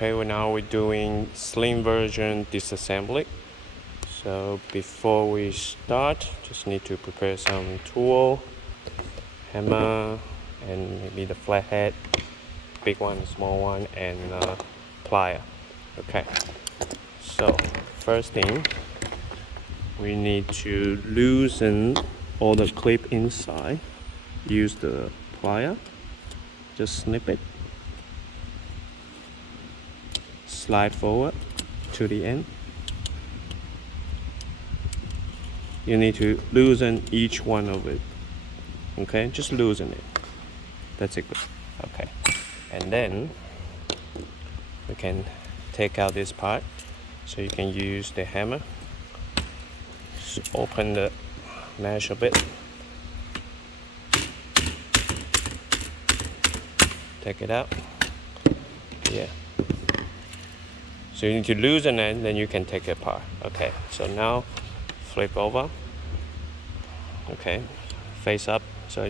Okay, we're doing slim version disassembly. So before we start, just need to prepare some tool, hammer, and maybe the flathead, big one, small one, and plier. Okay, so first thing, we need to loosen all the clip inside. Use the plier, just snip it, slide forward to the end. You need to loosen each one of it. Okay, just loosen it. That's it. Okay, and then we can take out this part. So you can use the hammer. Just open the mesh a bit. Take it out. Yeah. So you need to loosen it, then you can take it apart. Okay, so now flip over. Okay, face up, so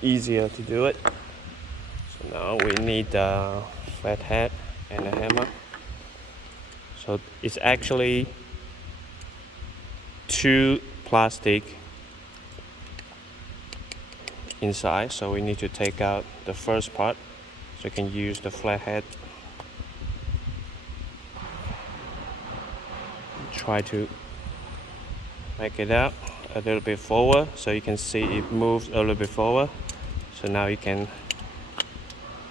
easier to do it. So now we need the flathead and a hammer. So it's actually two plastic inside, so we need to take out the first part so you can use the flathead. Try to make it out a little bit forward so you can see it moves a little bit forward. So now you can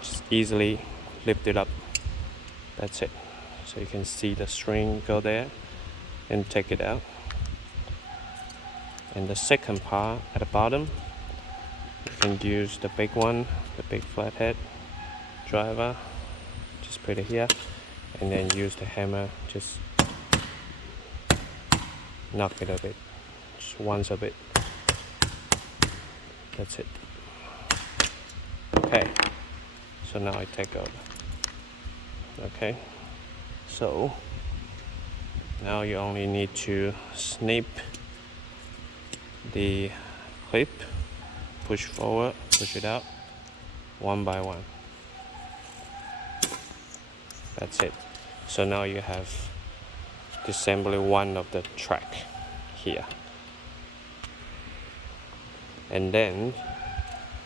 just easily lift it up. That's it. So you can see the string go there and take it out. And the second part at the bottom, you can use the big one, the big flathead driver. Just put it here and then use the hammer, just knock it a bit, just once a bit. That's it. Okay, so now I take over. Okay, so now you only need to snip the clip, push forward, push it out, one by one. That's it. So now you have disassembly one of the track here. And then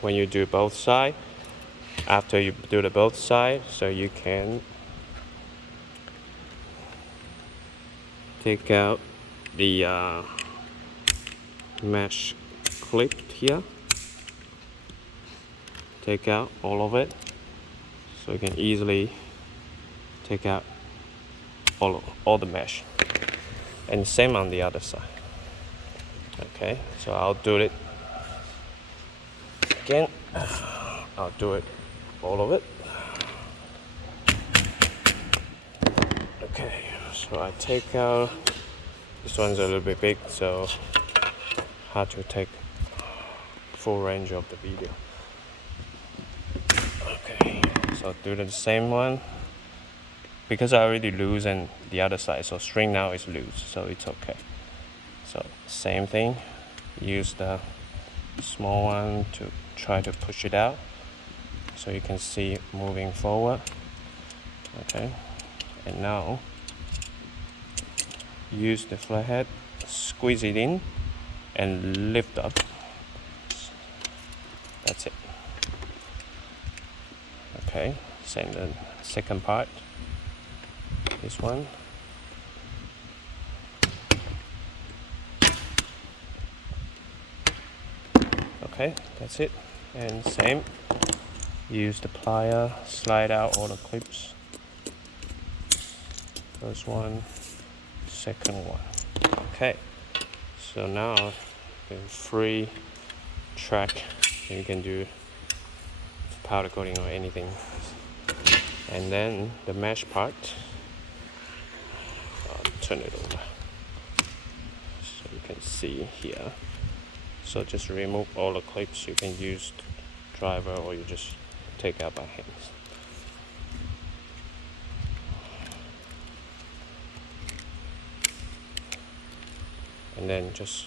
when you do both sides, after you do the both sides, so you can take out the mesh clip here. Take out all of it, so you can easily take out all the mesh. And same on the other side. Okay, so I'll do it again. I'll do it all of it. Okay, so I take out, this one's a little bit big, so hard to take full range of the video. Okay, so I'll do the same one. Because I already loosened the other side, so string now is loose, so it's okay. So same thing, use the small one to try to push it out so you can see it moving forward. Okay, and now use the flathead, squeeze it in and lift up. That's it. Okay, same the second part. This one. Okay, that's it. And same, use the plier, slide out all the clips. First one, second one. Okay, so now you can free track, you can do powder coating or anything. And then the mesh part, turn it over so you can see here. So just remove all the clips. You can use driver or you just take out by hands. And then just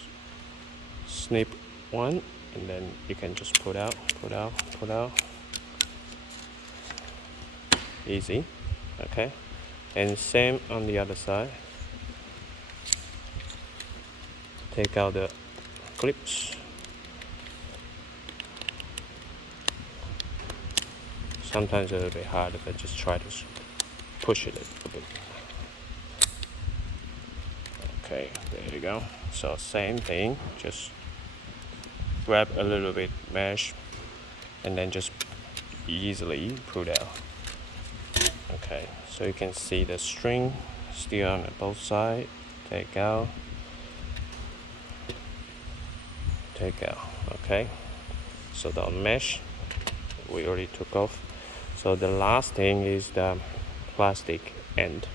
snip one and then you can just pull out. Easy. Okay, and same on the other side. Take out the clips. Sometimes a little bit harder, but just try to push it a little bit. Okay, there you go. So same thing, just grab a little bit mesh and then just easily pull out. Okay, so you can see the string still on both sides. Take out, take out. Okay, so the mesh we already took off. So the last thing is the plastic end.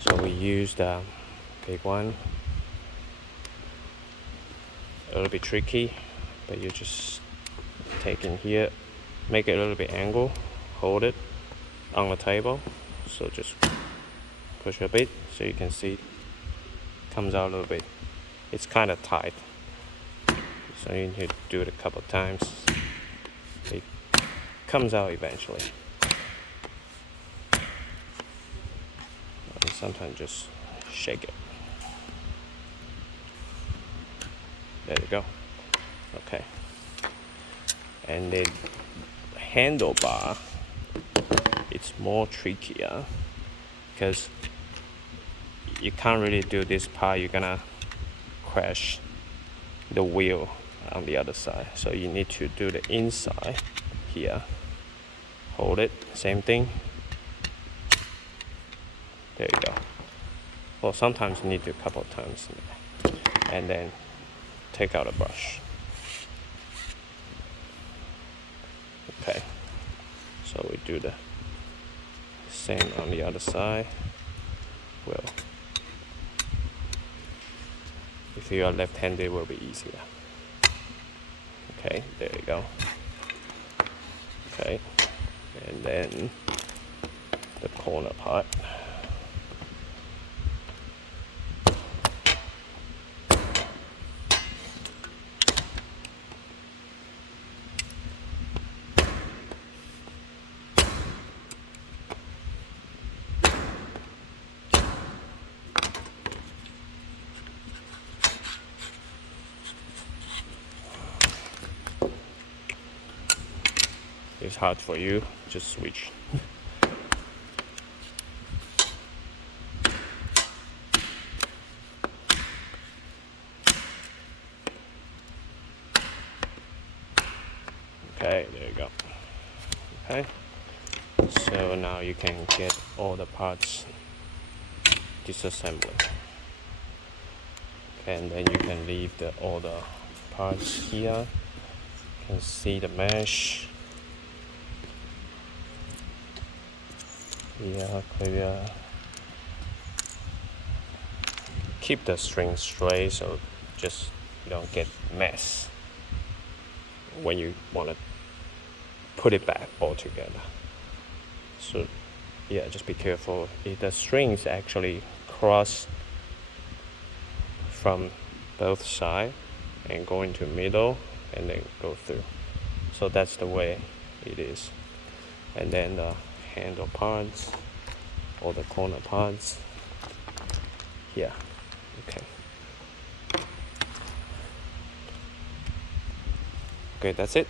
So we use the big one. A little bit tricky, but you just take in here, make it a little bit angle, hold it on the table. So just push a bit so you can see it comes out a little bit. It's kind of tight, so you need to do it a couple of times. It comes out eventually. And sometimes just shake it. There you go. Okay. And the handlebar, it's more trickier because you can't really do this part. You're gonna crash the wheel on the other side. So you need to do the inside here. Hold it, same thing. There you go. Well, sometimes you need to do a couple of times. And then take out a brush. Okay, so we do the same on the other side. Well, if you are left-handed, it will be easier. Okay, there you go. Okay, and then the corner part. It's hard for you, just switch. Okay, there you go. Okay, so now you can get all the parts disassembling. Okay, and then you can leave all the parts here. You can see the mesh. Yeah, clear. Keep the string straight so just you don't get mess when you want to put it back all together. So yeah, just be careful. If the strings actually cross from both sides and go into middle and then go through. So that's the way it is. And then the handle parts or the corner parts here. Okay. Okay, that's it.